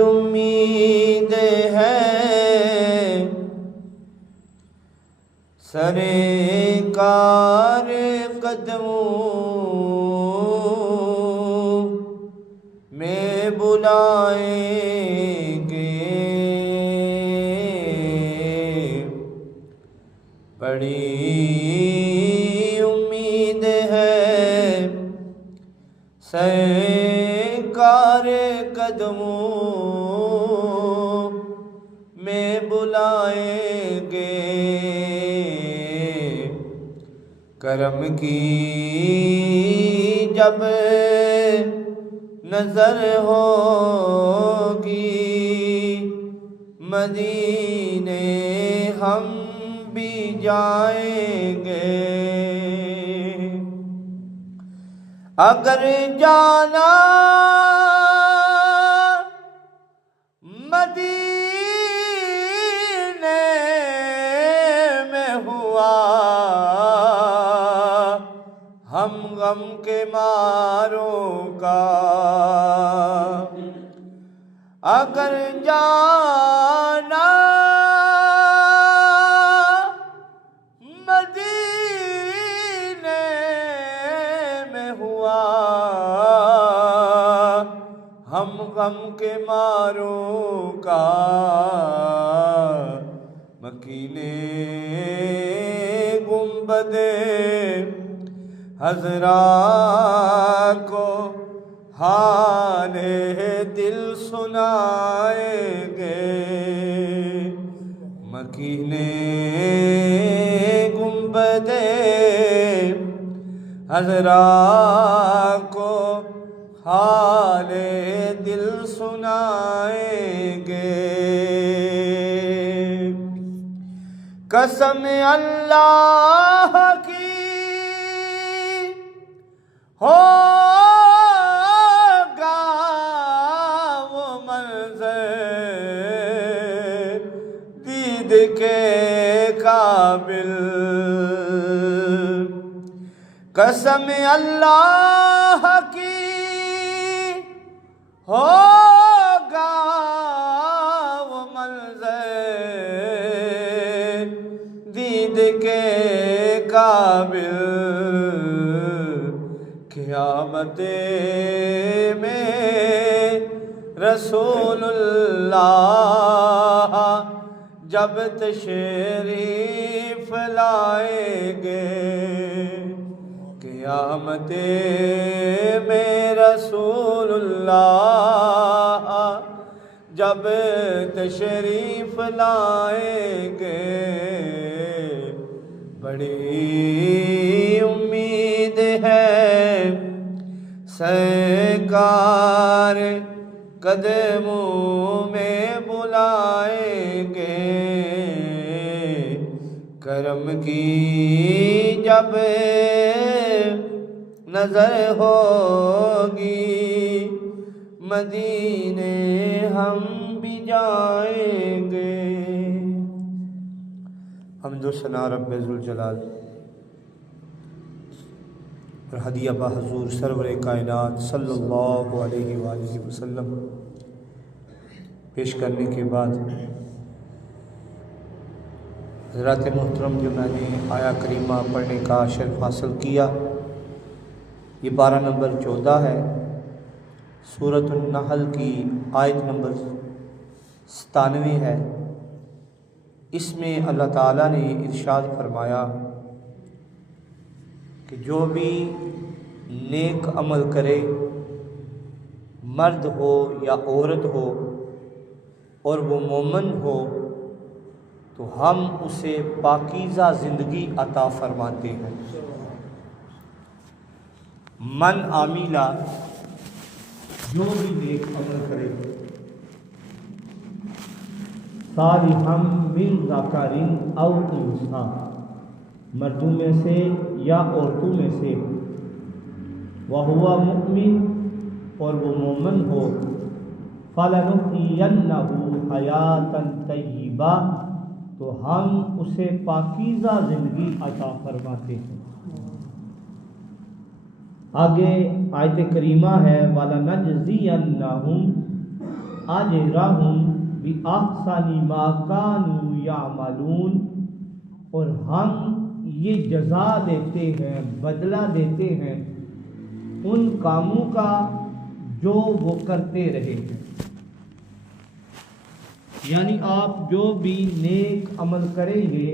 امید ہے سرکار قدموں میں بلائیں گے، بڑی امید ہے سرکار قدموں میں بلائیں گے، کرم کی جب نظر ہوگی مدینے ہم بھی جائیں گے، اگر جانا مدینے میں ہوا ہم غم کے ماروں کا، اگر جانا مدینے میں ہوا ہم غم کے ماروں کا، مکینے گنبد حضرا کو حال دل سنائیں گے، مکینے گنبد حضرا کو حال دل سنائیں گے، قسم اللہ کی ہوگا وہ منظر دید کے قابل، قسم اللہ کی ہوگا وہ منظر دید کے قابل، قیامت میں رسول اللہ جب تشریف لائیں گے، قیامت میں رسول اللہ جب تشریف لائیں گے، بڑی امید ہے سرکار قدموں میں بلائیں گے، کرم کی جب نظر ہوگی مدینے ہم بھی جائیں گے۔ حمد و ثنا رب ذوالجلال اور ہدیہ بحضور سرور کائنات صلی اللہ علیہ وآلہ وسلم پیش کرنے کے بعد حضرات محترم، جو میں نے آیا کریمہ پڑھنے کا شرف حاصل کیا، یہ 12 نمبر 14 ہے، سورۃ النحل کی آیت نمبر 97 ہے۔ اس میں اللہ تعالیٰ نے ارشاد فرمایا کہ جو بھی نیک عمل کرے، مرد ہو یا عورت ہو، اور وہ مومن ہو، تو ہم اسے پاکیزہ زندگی عطا فرماتے ہیں۔ من عاملہ، جو بھی نیک عمل کرے، صالحا من ذکر او انثی، مردوں میں سے یا عورتوں میں سے، وہو مؤمن، اور وہ مومن ہو، فَلَنُحْيِيَنَّهُ حَيَاةً طَيِّبَةً، تو ہم اسے پاکیزہ زندگی عطا فرماتے ہیں۔ آگے آیت کریمہ ہے وَلَنَجْزِيَنَّهُمْ أَجْرَهُمْ بِأَحْسَنِ مَا كَانُوا يَعْمَلُونَ، اور ہم یہ جزا دیتے ہیں، بدلہ دیتے ہیں ان کاموں کا جو وہ کرتے رہے ہیں۔ یعنی آپ جو بھی نیک عمل کریں گے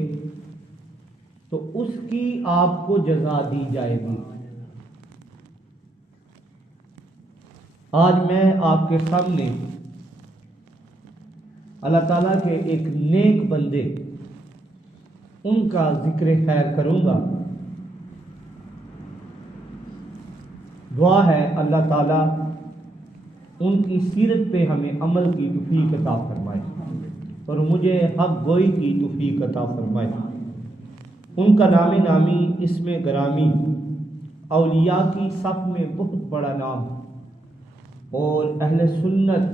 تو اس کی آپ کو جزا دی جائے گی۔ آج میں آپ کے سامنے اللہ تعالیٰ کے ایک نیک بندے ان کا ذکر خیر کروں گا۔ دعا ہے اللہ تعالیٰ ان کی سیرت پہ ہمیں عمل کی توفیق عطا فرمائے اور مجھے حق گوئی کی توفیق عطا فرمائے۔ ان کا نام نامی اسم گرامی اولیاء کی صف میں بہت بڑا نام اور اہل سنت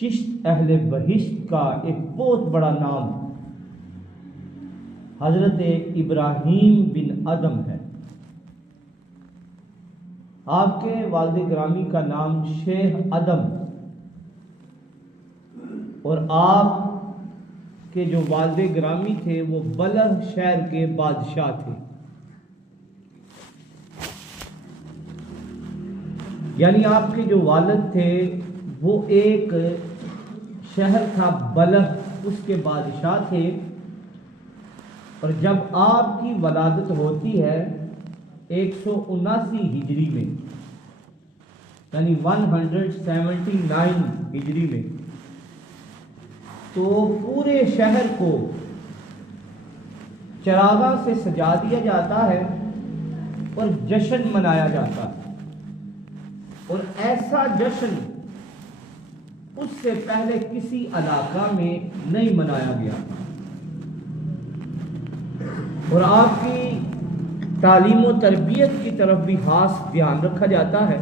چشت اہل بہشت کا ایک بہت بڑا نام حضرت ابراہیم بن ادم ہے۔ آپ کے والد گرامی کا نام شیخ ادم، اور آپ کے جو والد گرامی تھے وہ بلخ شہر کے بادشاہ تھے۔ یعنی آپ کے جو والد تھے وہ ایک شہر تھا بلخ، اس کے بادشاہ تھے، اور جب آپ کی ولادت ہوتی ہے 179 ہجری میں، یعنی 179 ہجری میں، تو پورے شہر کو چراغاں سے سجا دیا جاتا ہے اور جشن منایا جاتا ہے، اور ایسا جشن اس سے پہلے کسی علاقہ میں نہیں منایا گیا۔ اور آپ کی تعلیم و تربیت کی طرف بھی خاص دھیان رکھا جاتا ہے۔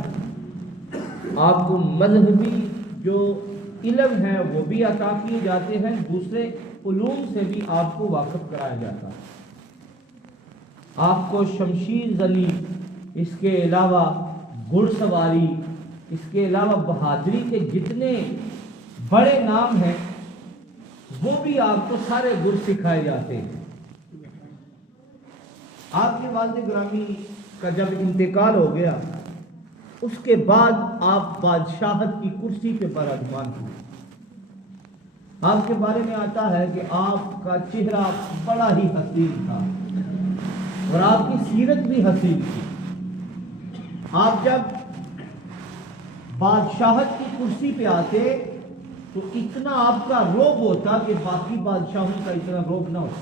آپ کو مذہبی جو علم ہیں وہ بھی عطا کیے جاتے ہیں، دوسرے علوم سے بھی آپ کو واقف کرایا جاتا ہے۔ آپ کو شمشیر زنی، اس کے علاوہ گھڑ سواری، اس کے علاوہ بہادری کے جتنے بڑے نام ہیں وہ بھی آپ کو سارے گر سکھائے جاتے ہیں۔ آپ کے والد گرامی کا جب انتقال ہو گیا اس کے بعد آپ بادشاہت کی کرسی پہ براجمان ہوئے۔ آپ کے بارے میں آتا ہے کہ آپ کا چہرہ بڑا ہی حسین تھا اور آپ کی سیرت بھی حسین تھی۔ آپ جب بادشاہت کی کرسی پہ آتے تو اتنا آپ کا روب ہوتا کہ باقی بادشاہوں کا اتنا روب نہ ہوتا۔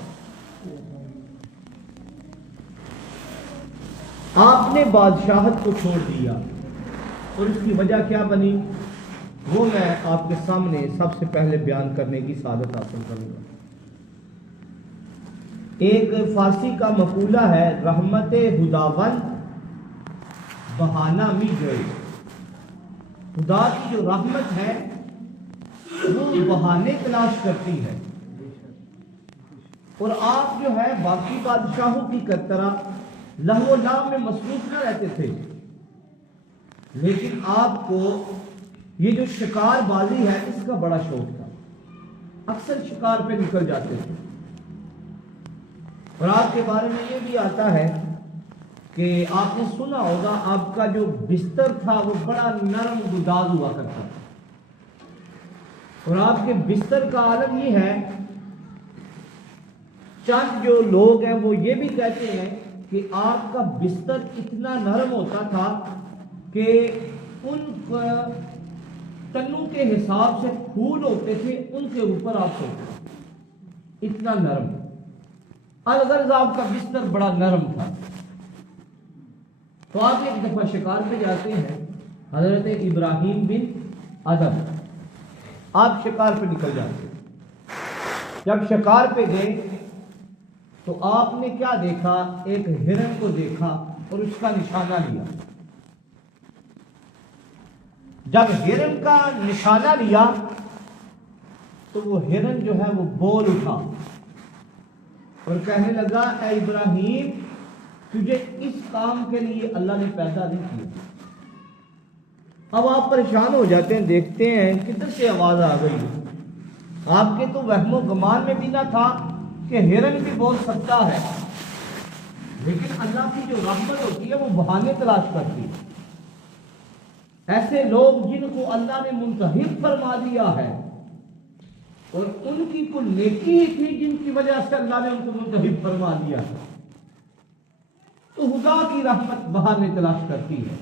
آپ نے بادشاہت کو چھوڑ دیا اور اس کی وجہ کیا بنی وہ میں آپ کے سامنے سب سے پہلے بیان کرنے کی سعادت حاصل کروں گا۔ ایک فارسی کا مقولہ ہے رحمت خداوند بہانہ می جوئی، خدا کی جو رحمت ہے وہ بہانے تلاش کرتی ہے، اور آپ جو ہے باقی بادشاہوں کی طرح لہو و لعب میں مصروف نہ رہتے تھے، لیکن آپ کو یہ جو شکار بازی ہے اس کا بڑا شوق تھا، اکثر شکار پہ نکل جاتے تھے۔ اور آپ کے بارے میں یہ بھی آتا ہے کہ آپ نے سنا ہوگا آپ کا جو بستر تھا وہ بڑا نرم گداز ہوا کرتا تھا، اور آپ کے بستر کا عالم یہ ہے، چند جو لوگ ہیں وہ یہ بھی کہتے ہیں کہ آپ کا بستر اتنا نرم ہوتا تھا کہ ان تنوں کے حساب سے پھول ہوتے تھے ان کے اوپر آپ سوتے تھے، اتنا نرم۔ الغرض آپ کا بستر بڑا نرم تھا۔ تو آپ ایک دفعہ شکار پہ جاتے ہیں، حضرت ابراہیم بن ادم، آپ شکار پہ نکل جاتے ہیں۔ جب شکار پہ گئے تو آپ نے کیا دیکھا، ایک ہرن کو دیکھا اور اس کا نشانہ لیا۔ جب ہرن کا نشانہ لیا تو وہ ہرن جو ہے وہ بول اٹھا اور کہنے لگا اے ابراہیم، تجھے اس کام کے لیے اللہ نے پیدا نہیں کیا۔ اب آپ پریشان ہو جاتے ہیں، دیکھتے ہیں کدھر سے آواز آ گئی۔ آپ کے تو وہم و گمان میں بھی نہ تھا کہ ہرن بھی بول سکتا ہے، لیکن اللہ کی جو رحمت ہوتی ہے وہ بہانے تلاش کرتی ہے۔ ایسے لوگ جن کو اللہ نے منتخب فرما دیا ہے اور ان کی کوئی نیکی ہی تھی جن کی وجہ سے اللہ نے ان کو منتخب فرما دیا ہے، تو خدا کی رحمت بہانے تلاش کرتی ہے۔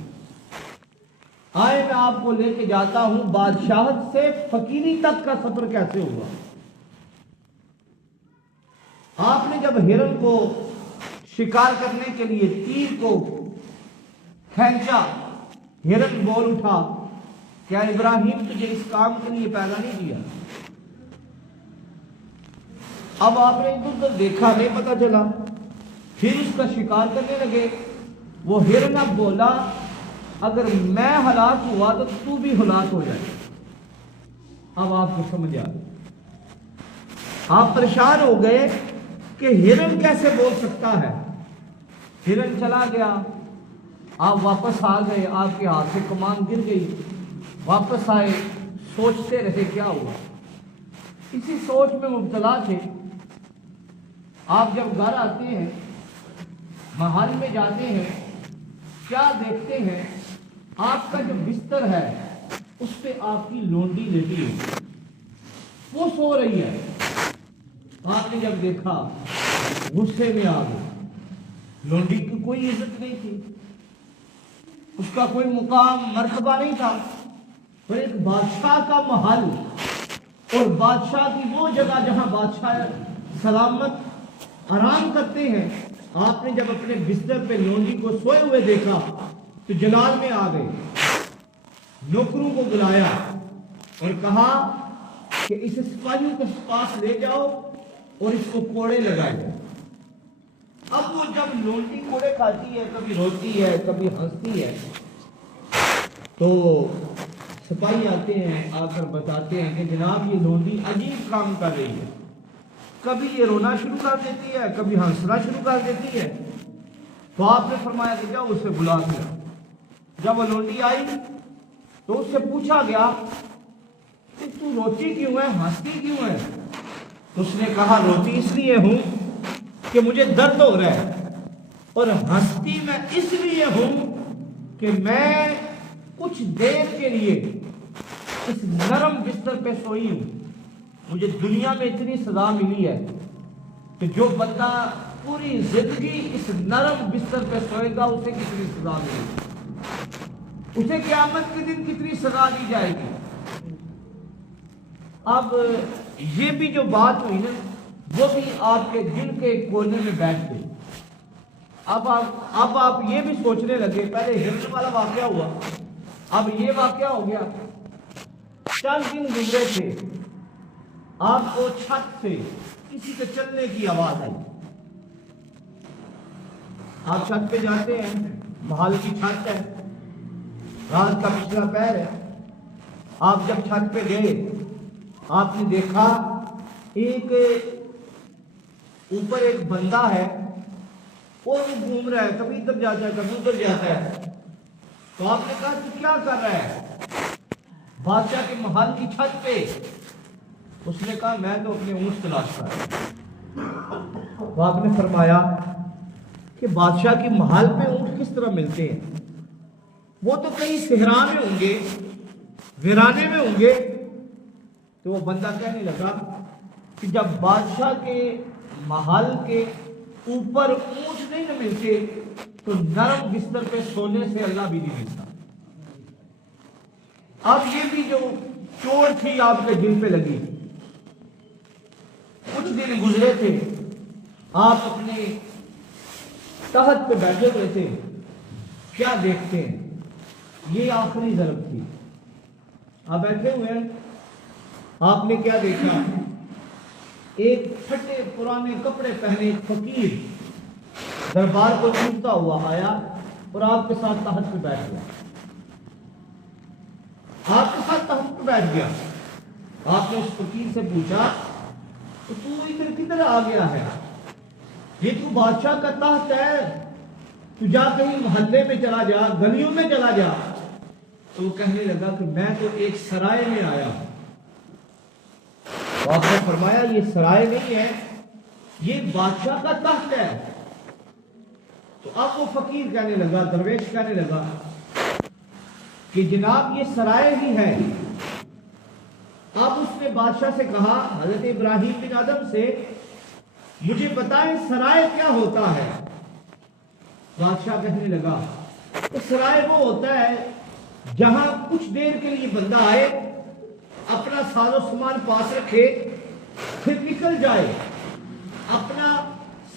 آئے میں آپ کو لے کے جاتا ہوں بادشاہت سے فقیری تک کا سفر کیسے ہوا۔ آپ نے جب ہرن کو شکار کرنے کے لیے تیر کو کھینچا، ہرن بول اٹھا، کیا ابراہیم تجھے اس کام کے لیے پیدا نہیں کیا؟ اب آپ نے ادھر ادھر دیکھا، نہیں پتا چلا، پھر اس کا شکار کرنے لگے۔ وہ ہرن اب بولا اگر میں ہلاک ہوا تو بھی ہلاک ہو جائے۔ اب آپ کو سمجھ آ گئی، آپ پریشان ہو گئے کہ ہرن کیسے بول سکتا ہے۔ ہرن چلا گیا، آپ واپس آ گئے، آپ کے ہاتھ سے کمان گر گئی، واپس آئے، سوچتے رہے کیا ہوا، اسی سوچ میں مبتلا تھے۔ آپ جب گھر آتے ہیں، محل میں جاتے ہیں، کیا دیکھتے ہیں؟ آپ کا جو بستر ہے اس پہ آپ کی لونڈی لیٹی ہے، وہ سو رہی ہے۔ آپ نے جب دیکھا غصے میں آ گئے، لونڈی کی کوئی عزت نہیں تھی، اس کا کوئی مقام مرتبہ نہیں تھا، اور ایک بادشاہ کا محل اور بادشاہ کی وہ جگہ جہاں بادشاہ سلامت آرام کرتے ہیں، آپ نے جب اپنے بستر پہ لونڈی کو سوئے ہوئے دیکھا تو جلال میں آ گئے، نوکروں کو بلایا اور کہا کہ اسے سپاہیوں کے پاس لے جاؤ اور اس کو کوڑے لگائے۔ اب وہ جب لونڈی کوڑے کھاتی ہے، کبھی روتی ہے، کبھی ہنستی ہے، تو سپاہی آتے ہیں، آ کر بتاتے ہیں کہ جناب یہ لونڈی عجیب کام کر رہی ہے، کبھی یہ رونا شروع کر دیتی ہے، کبھی ہنسنا شروع کر دیتی ہے۔ تو آپ نے فرمایا کہ جاؤ اسے بلا دیا۔ جب وہ لونڈی آئی تو اس سے پوچھا گیا کہ تو روتی کیوں ہے، ہنستی کیوں ہے؟ تو اس نے کہا روتی اس لیے ہوں کہ مجھے درد ہو رہا ہے، اور ہنستی میں اس لیے ہوں کہ میں کچھ دیر کے لیے اس نرم بستر پہ سوئی ہوں۔ مجھے دنیا میں اتنی سزا ملی ہے کہ جو بندہ پوری زندگی اس نرم بستر پہ سوئے گا اسے کتنی سزا ملے گی، اسے قیامت کے دن کتنی سزا دی جائے گی۔ اب یہ بھی جو بات ہوئی نا، وہ بھی آپ کے دل کے کونے میں بیٹھ گئی۔ اب آپ یہ بھی سوچنے لگے، پہلے ہرن والا واقعہ ہوا، اب یہ واقعہ ہو گیا۔ چند دن گزرے تھے، آپ کو چھت سے کسی کے چلنے کی آواز آئی۔ آپ چھت پہ جاتے ہیں، محل کی چھت ہے، رات کا پچھلا پہر ہے۔ آپ جب چھت پہ گئے، آپ نے دیکھا ایک اوپر ایک بندہ ہے، وہ گھوم رہا ہے، کبھی ادھر جاتا ہے، کبھی ادھر جاتا ہے۔ تو آپ نے کہا تو کیا کر رہا ہے؟ بادشاہ کے محل کی چھت پہ۔ اس نے کہا میں تو اپنے اونٹ تلاش کر رہا ہوں۔ تو آپ نے فرمایا کہ بادشاہ کے محل پہ اونٹ کس طرح ملتے ہیں؟ وہ تو کہیں صحرا میں ہوں گے، ویرانے میں ہوں گے۔ تو وہ بندہ کہنے لگا کہ جب بادشاہ کے محل کے اوپر اونٹ نہیں نہ ملتے تو نرم بستر پہ سونے سے اللہ بھی نہیں ملتا۔ اب یہ بھی جو چوٹ تھی آپ کے دل پہ لگی۔ کچھ دن گزرے تھے، آپ اپنے تخت پہ بیٹھے ہوئے تھے، کیا دیکھتے ہیں؟ یہ آخری ضرب تھی، آپ بیٹھے ہوئے ہیں، آپ نے کیا دیکھا؟ ایک پھٹے پرانے کپڑے پہنے ایک فقیر دربار کو چومتا ہوا آیا اور آپ کے ساتھ تخت پہ بیٹھ گیا۔ آپ کے ساتھ تخت پہ بیٹھ گیا۔ آپ نے اس فقیر سے پوچھا کہ تو ادھر کدھر آ گیا ہے؟ یہ تو بادشاہ کا تخت ہے، تو جا کہیں محلے میں چلا جا، گلیوں میں چلا جا۔ تو وہ کہنے لگا کہ میں تو ایک سرائے میں آیا ہوں۔ تو آپ نے فرمایا یہ سرائے نہیں ہے، یہ بادشاہ کا تخت ہے۔ تو اب وہ فقیر کہنے لگا، درویش کہنے لگا کہ جناب یہ سرائے ہی ہے۔ اب اس نے بادشاہ سے کہا، حضرت ابراہیم بن آدم سے، مجھے بتائیں سرائے کیا ہوتا ہے؟ بادشاہ کہنے لگا کہ سرائے وہ ہوتا ہے جہاں کچھ دیر کے لیے بندہ آئے، اپنا ساز و سامان پاس رکھے، پھر نکل جائے، اپنا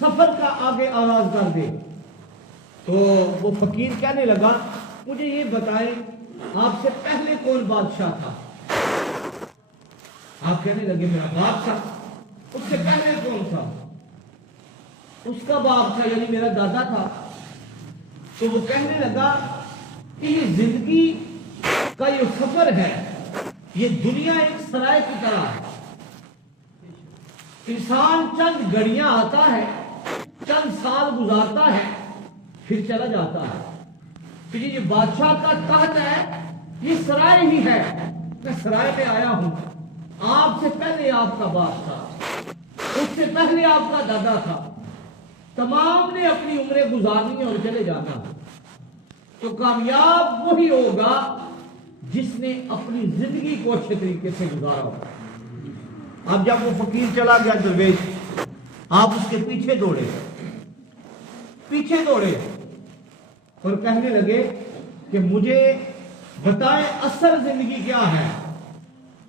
سفر کا آگے آغاز کر دے۔ تو وہ فقیر کہنے لگا مجھے یہ بتائیں آپ سے پہلے کون بادشاہ تھا؟ آپ کہنے لگے میرا باپ تھا۔ اس سے پہلے کون تھا؟ اس کا باپ تھا، یعنی میرا دادا تھا۔ تو وہ کہنے لگا کہ یہ زندگی کا یہ سفر ہے، یہ دنیا ایک سرائے کی طرح ہے۔ انسان چند گھڑیاں آتا ہے، چند سال گزارتا ہے، پھر چلا جاتا ہے۔ تو یہ بادشاہ کا تخت ہے، یہ سرائے ہی ہے۔ میں سرائے میں آیا ہوں، آپ سے پہلے آپ کا باپ تھا، اس سے پہلے آپ کا دادا تھا، تمام نے اپنی عمریں گزارنی اور چلے جانا۔ تو کامیاب وہی ہوگا جس نے اپنی زندگی کو اچھے طریقے سے گزارا ہوگا۔ اب جب وہ فقیر چلا گیا درویش، آپ اس کے پیچھے دوڑے اور کہنے لگے کہ مجھے بتائیں اصل زندگی کیا ہے؟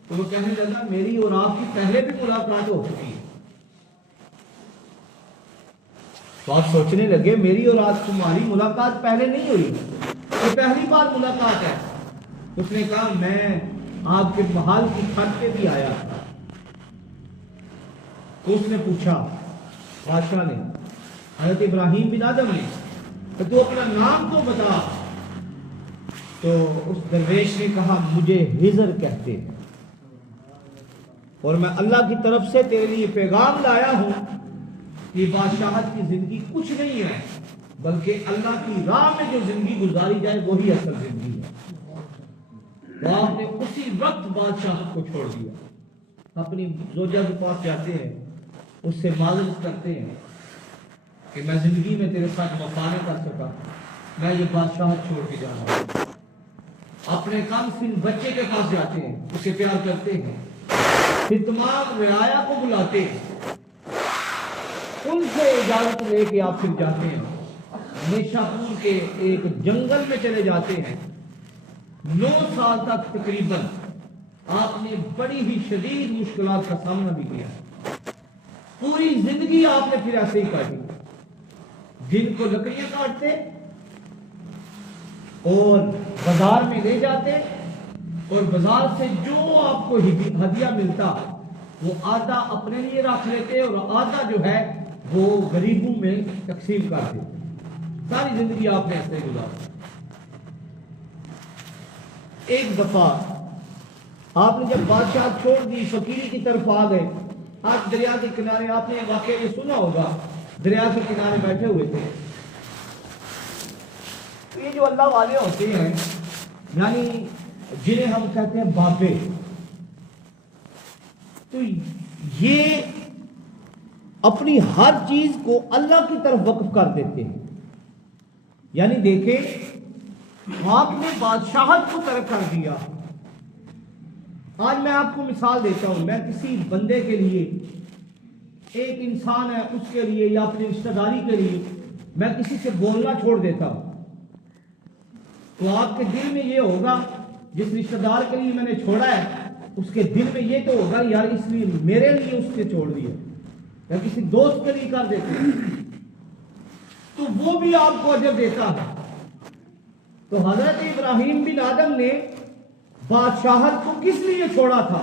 تو وہ کہنے لگا میری اور آپ کی پہلے بھی ملاقات ہو چکی ہے۔ تو آپ سوچنے لگے میری اور آپ تمہاری ملاقات پہلے نہیں ہوئی، یہ پہلی بار ملاقات ہے۔ اس نے کہا میں آپ کے محل کی چھت پہ بھی آیا تھا۔ تو اس نے پوچھا، بادشاہ نے، حضرت ابراہیم بن آدم نے، تو اپنا نام تو بتا۔ تو اس درویش نے کہا مجھے ہجر کہتے ہیں، اور میں اللہ کی طرف سے تیرے لیے پیغام لایا ہوں کہ بادشاہت کی زندگی کچھ نہیں ہے، بلکہ اللہ کی راہ میں جو زندگی گزاری جائے وہی اصل زندگی ہے۔ تو آپ نے اسی وقت بادشاہت کو چھوڑ دیا، اپنی زوجہ کے پاس جاتے ہیں، اس سے معذرت کرتے ہیں کہ میں زندگی میں تیرے ساتھ وفا نہیں کر سکا، میں یہ بادشاہت چھوڑ کے جا رہا ہوں۔ اپنے کم سن بچے کے پاس جاتے ہیں، اسے پیار کرتے ہیں، پھر تمام رعایا کو بلاتے ہیں، ان سے اجازت لے کے آپ پھر جاتے ہیں، نیشا پور کے ایک جنگل میں چلے جاتے ہیں۔ 9 سال تک تقریباً آپ نے بڑی ہی شدید مشکلات کا سامنا بھی کیا، پوری زندگی آپ نے پھر ایسے ہی کاٹی۔ دن کو لکڑیاں کاٹتے اور بازار میں لے جاتے، اور بازار سے جو آپ کو ہدیہ ملتا وہ آدھا اپنے لیے رکھ لیتے اور آدھا جو ہے وہ غریبوں میں تقسیم کر دیتے۔ ساری زندگی آپ نے ایسے گزارا۔ ایک دفعہ آپ نے جب بادشاہ چھوڑ دی، فقیری کی طرف آ گئے، آپ دریا کے کنارے، آپ نے واقعہ یہ سنا ہوگا، دریا کے کنارے بیٹھے ہوئے تھے۔ یہ جو اللہ والے ہوتے ہیں، یعنی جنہیں ہم کہتے ہیں بابے، تو یہ اپنی ہر چیز کو اللہ کی طرف وقف کر دیتے ہیں۔ یعنی دیکھیں، آپ نے بادشاہت کو ترک کر دیا۔ آج میں آپ کو مثال دیتا ہوں، میں کسی بندے کے لیے، ایک انسان ہے اس کے لیے یا اپنی رشتہ داری کے لیے میں کسی سے بولنا چھوڑ دیتا ہوں، تو آپ کے دل میں یہ ہوگا، جس رشتہ دار کے لیے میں نے چھوڑا ہے اس کے دل میں یہ تو ہوگا یار اس لیے میرے لیے اس نے چھوڑ دیا، یا کسی دوست کے لیے کر دیتے ہیں تو وہ بھی آپ کو اجر دیتا ہے۔ تو حضرت ابراہیم بن آدم نے بادشاہت کو کس لیے چھوڑا تھا؟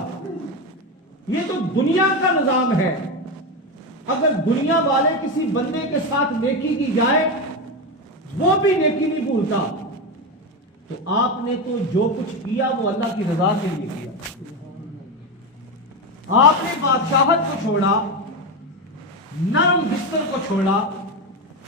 یہ تو دنیا کا نظام ہے۔ اگر دنیا والے کسی بندے کے ساتھ نیکی کی جائے وہ بھی نیکی نہیں بھولتا، تو آپ نے تو جو کچھ کیا وہ اللہ کی رضا کے لیے کیا۔ آپ نے بادشاہت کو چھوڑا، نرم بستر کو چھوڑا،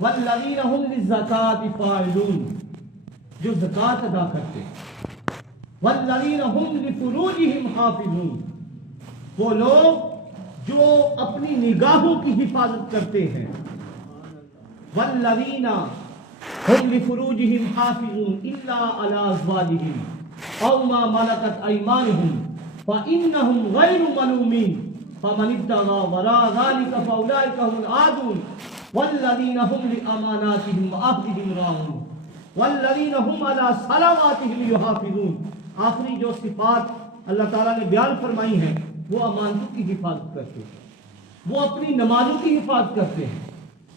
والذین هم للزکاة فاعلون، جو زکوٰۃ ادا کرتے ہیں، والذین هم لفروجہم حافظون، وہ لوگ جو اپنی نگاہوں کی حفاظت کرتے ہیں، والذین هم لفروجہم حافظون الا علی ازواجہم او ما ملکت ایمانہم فإنہم غیر ملومین فمن ابتغى وراء ذلك فأولئك هم العادون والذین هم لأماناتهم وعهدهم راعون والذین هم على صلواتهم يحافظون۔ آخری جو صفات اللہ تعالیٰ نے بیان فرمائی ہیں وہ امانتوں کی حفاظت کرتے ہیں، وہ اپنی نمازوں کی حفاظت کرتے ہیں،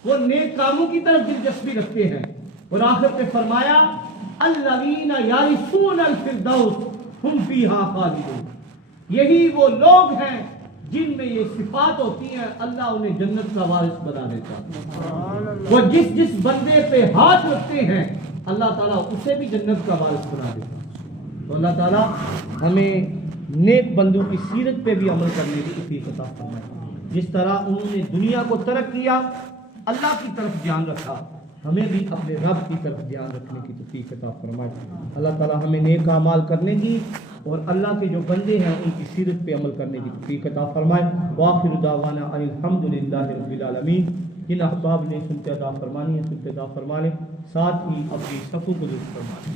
وہ نیک کاموں کی طرف دلچسپی رکھتے ہیں، اور آخر پہ فرمایا الذین یرثون الفردوس ہم فیہا خالدون، یہی وہ لوگ ہیں جن میں یہ صفات ہوتی ہیں، اللہ انہیں جنت کا وارث بنا دیتا ہے۔ وہ جس بندے پہ ہاتھ رکھتے ہیں اللہ تعالیٰ اسے بھی جنت کا وارث بنا دیتا ہے۔ تو اللہ تعالیٰ ہمیں نیک بندوں کی سیرت پہ بھی عمل کرنے کی توفیق عطا فرمائے، جس طرح انہوں نے دنیا کو ترک کیا، اللہ کی طرف دھیان رکھا، ہمیں بھی اپنے رب کی طرف دھیان رکھنے کی توفیق عطا فرمائے۔ اللہ تعالیٰ ہمیں نیک اعمال کرنے کی اور اللہ کے جو بندے ہیں ان کی سیرت پہ عمل کرنے کی توفیق عطا فرمائے۔ وآخر دعوانا ان الحمد للہ رب العالمین۔ جن احباب نے سنتے ادا فرمانی ہے سنتے ادا فرما لیں، ساتھ ہی اپنی صفوں کو درست فرما لیں۔